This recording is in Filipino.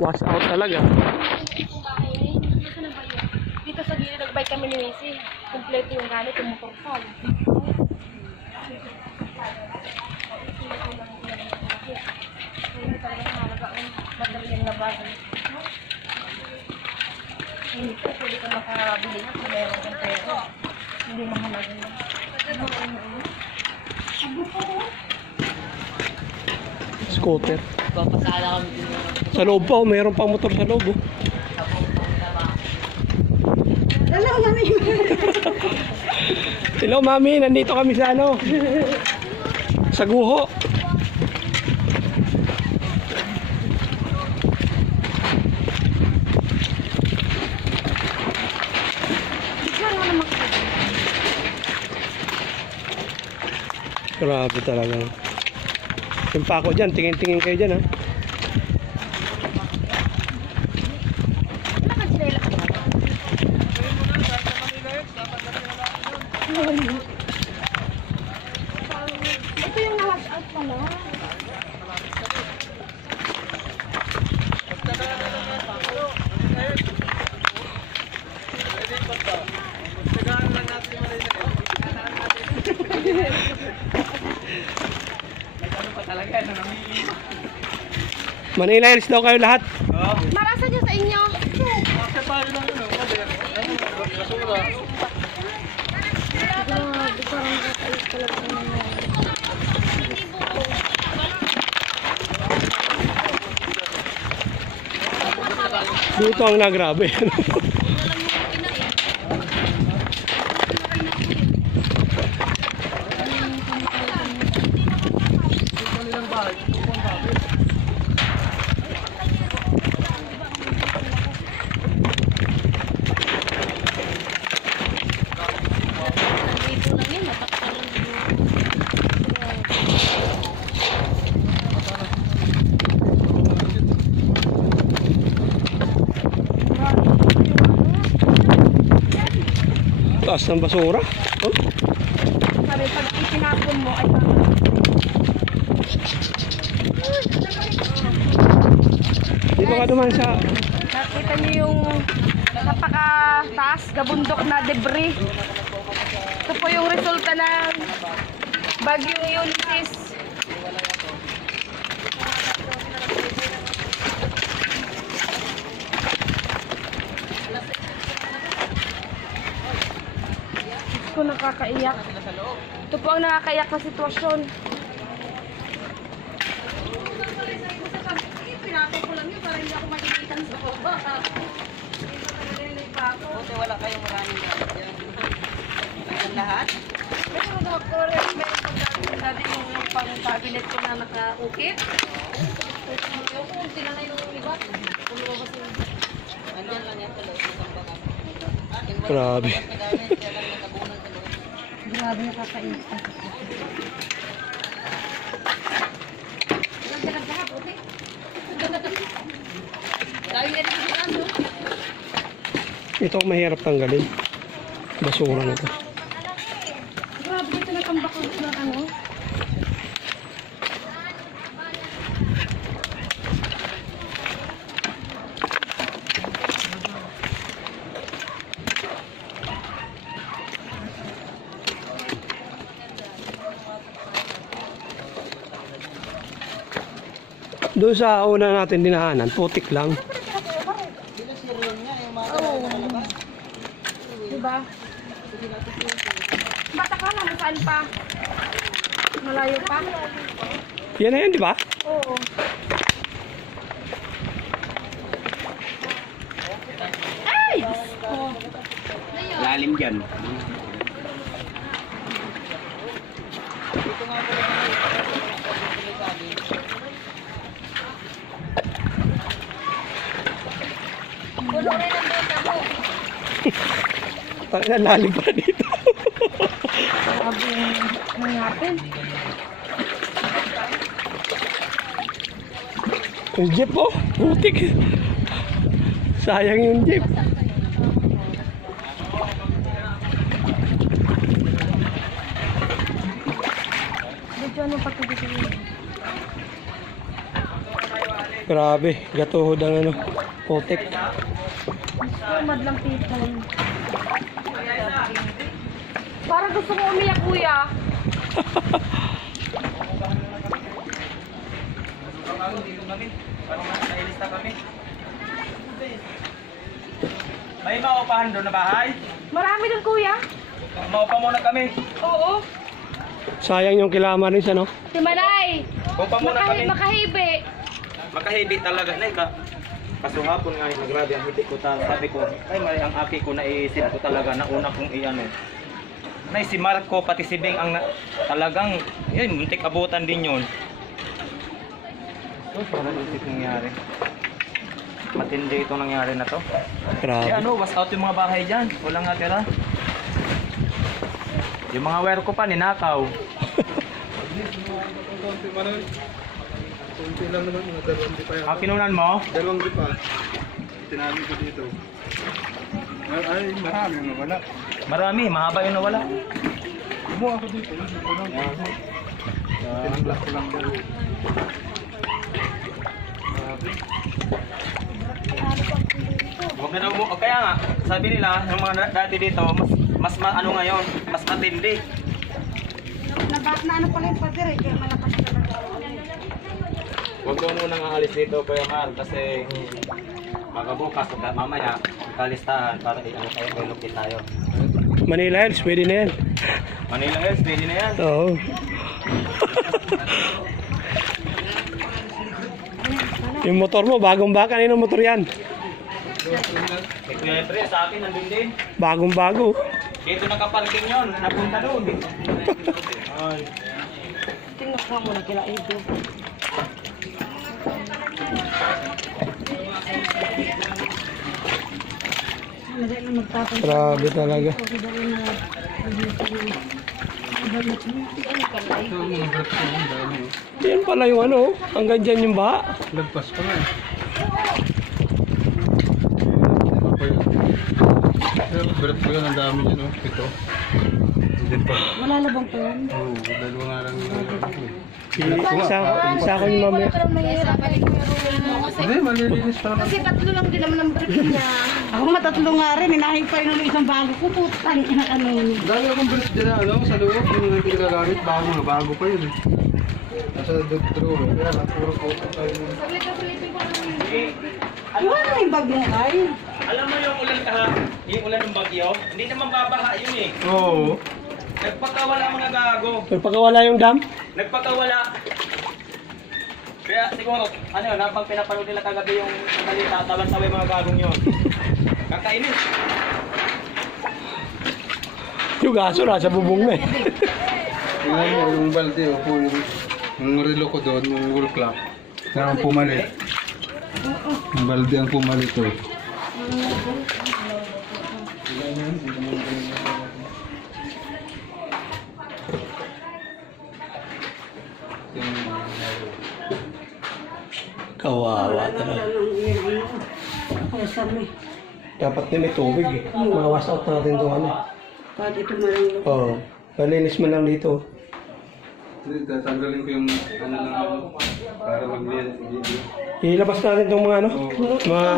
wash out talaga. Dito sa gilid nagbike kami ni Macy. Kompleto yung gamit, yung motor fall. Hindi talaga mahalaga ang material na bagay. Hindi ko pwede ka makabili na kung meron kang pera. Hindi mahalaga na. Scooter. Papasala kami din. Sa loob pa, mayroon pang motor sa loob. Hello, mami. Nandito kami sa sa Guho. Grabe talaga. Yung pa ako dyan, tingin-tingin kayo dyan, ha? Ito yung na-wash out pala. Manila Hills daw kayo lahat. Marasa niya sa inyo. Dito ang nagrabe. Taas ng basura. Oh. Sabi, pag itinapon mo ay Dito ka duman sa... nakita niyo yung napaka-taas, gabundok na debris. Ito po yung resulta ng bagyong Ulysses. Ito nakakaiyak. Ito po ang nakakaiyak na sitwasyon. Buti wala kayong maraming lahat. Meron dati yung pang-cabinet ko na nakaukit. Yung kung tinanay yung iba. Andyan lang yan sa loob ng baka. Grabe. Grabe nakakaiyak. Ito ang mahirap tanggalin. Basura na ito. Grabe dito natambak ng ano. Doon sa una natin dinahanan, putik lang. Diba? Bata ka na, saan pa? Malayo pa? Yan na yan, di ba? Oo. Ay! Oh. Lalim dyan. Kulong rin ang bota mo. Tangina, lalim pa dito. Grabe yung natin. Yung jeep po, putik. Sayang yung jeep. Dito ano pati dito yun. Grabe, gatuhod ang ano, putik. Madlang people. Parang gusto ko umiyak, kuya. May maupahan doon na bahay? Marami doon, kuya. Maupa muna kami. Oo. Sayang yung kilaman rin siya, no? Timalay. Upa muna kami. Makahibi. Makahibi talaga na ka. Kaso hapon nga, grabe ang hitik ko. Sabi ko, ay mali ang aki ko, naiisip ko talaga na una kong iano. Nay, si Marco, pati si Beng ang talagang, yun, muntik abutan din yun. So, parang isip nangyari. Matindi itong nangyari na to. Grabe. Was out yung mga bahay dyan. Walang natira. Yung mga wire ko pa, ninakaw. Kunti lang naman, mga 2 di pa yan. Kinunan mo? 2 di pa. Tinali ko dito. Ay, marami na wala. Marami, mahaba yung nawala. Kumuha ako dito. Tinablock ko lang daw. Huwag na daw mo. Kaya nga, sabi nila, yung mga dati dito, ano ngayon, mas matindi. Na ano pala yung pader eh, kaya malakas talaga. Huwag mo munang aalis dito, Kuya Mar, kasi baka bukas, mamaya, kalistahan para ano tayo, relocate tayo. Manila Hills, pwede na yan. Manila Hills, pwede na yan. Oo. Yung motor mo, bagong baka. Kanino motor yan? Eh, Kuya Efren, sa akin, nandun din. Bagong bago. Dito nakaparking yun, napunta doon. Ay. Tingnan ko nga muna kila Edo. Grabe talaga. Yan pala yung ano, hanggang dyan yung baha. Lagpas pa nga eh. Berat ko yan, ang dami dyan oh. Ito. Hindi pa. Wala labang pa yan. Oo, dalawa nga lang. Isa ko yung mamaya. Hindi, malilinis pa naman. Kasi tatlo lang din naman ang brief niya. Ako matatlo nga rin, hinahing pa yun isang bago ko. Putang ina ano yun. Dami akong berat dyan ano, sa loob. Yung hindi ginagamit, bago pa yun eh. Nasa drawer. Kaya lang, puro photo tayo. Wala na yung bag mo ay. Alam mo yung ulan yung ulan ng bagyo, hindi naman babaha yun eh. Oo. Nagpakawala mga gago. Pagpakawala yung dam, Nagpakawala. Kaya siguro, ano yun, habang pinapanood nila kagabi yung salita, tawan-tawa yung mga gagong yun. Kakainis. yung aso nasa bubong na eh. Tingnan mo, yung balde, oh, yung relo ko doon, yung wall clock. Kaya ang pumalit. Yung balde ang pumalit oh. Kawawa talaga. Dapat na may tubig eh. Mawas out natin itong ano. Kahit ito malang Oo. Malinis man lang dito. Tatanggalin ko yung ano lang para mag-video. Ilabas natin itong mga ano. Mga